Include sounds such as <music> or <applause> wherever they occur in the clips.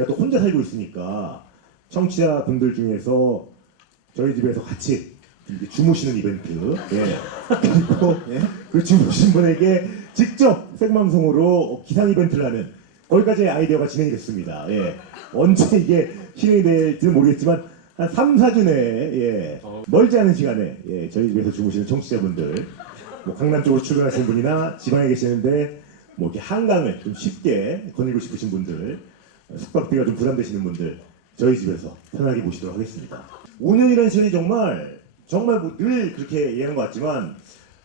제가 또 혼자 살고 있으니까 청취자분들 중에서 저희 집에서 같이 주무시는 이벤트, 예. <laughs> 그리고 그 주무신 분에게 직접 생방송으로 기상 이벤트를 하는 거기까지 아이디어가 진행이 됐습니다. 예. 언제 이게 실행이 될지는 모르겠지만 한 3, 4주 내에 예. 멀지 않은 시간에 예. 저희 집에서 주무시는 청취자분들 뭐 강남 쪽으로 출근하시는 분이나 지방에 계시는데 뭐 이렇게 한강을 좀 쉽게 거닐고 싶으신 분들 숙박비가 좀 부담되시는 분들 저희 집에서 편하게 모시도록 하겠습니다. 5년이라는 시간이 정말 정말 뭐 늘 그렇게 얘기하는 것 같지만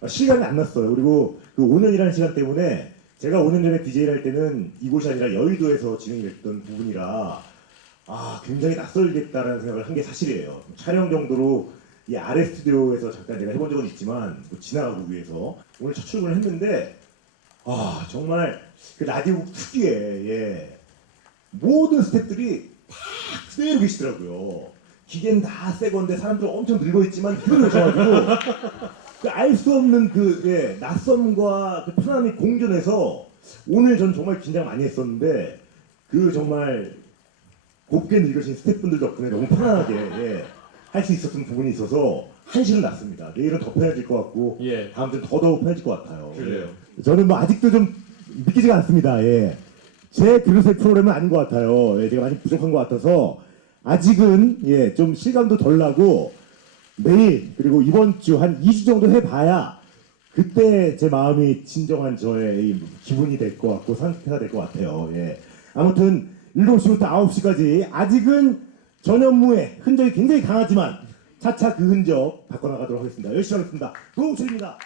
시간이 안 났어요. 그리고 그 5년이라는 시간 때문에 제가 5년 전에 DJ를 할 때는 이곳이 아니라 여의도에서 진행이 됐던 부분이라 아 굉장히 낯설겠다라는 생각을 한 게 사실이에요. 촬영 정도로 이 아래 스튜디오에서 잠깐 제가 해본 적은 있지만 뭐 지나가고 위해서 오늘 첫 출근을 했는데 아 정말 그 라디오 특유의 예, 모든 스태프들이 다 그대로 계시더라고요. 기계는 다새 건데 사람들 엄청 늙어 있지만 그대로 계셔가지고 그 알 수 없는 그 예, 낯섦과 그 편안함이 공존해서 오늘 전 정말 긴장 많이 했었는데 그 정말 곱게 늙으신 스태프분들 덕분에 너무 편안하게 예, 할수 있었던 부분이 있어서 한시는 났습니다. 내일은 더 편해질 것 같고 예. 다음 주는 더더욱 편해질 것 같아요. 그래요. 예. 저는 뭐 아직도 좀 믿기지가 않습니다. 예. 제 그릇의 프로그램은 아닌 것 같아요. 예, 제가 많이 부족한 것 같아서 아직은 예, 좀 실감도 덜 나고 내일 그리고 이번 주 한 2주 정도 해봐야 그때 제 마음이 진정한 저의 이 기분이 될 것 같고 상태가 될 것 같아요. 예. 아무튼 7시부터 9시까지 아직은 전현무의 흔적이 굉장히 강하지만 차차 그 흔적 바꿔나가도록 하겠습니다. 열심히 하겠습니다. 도우철입니다.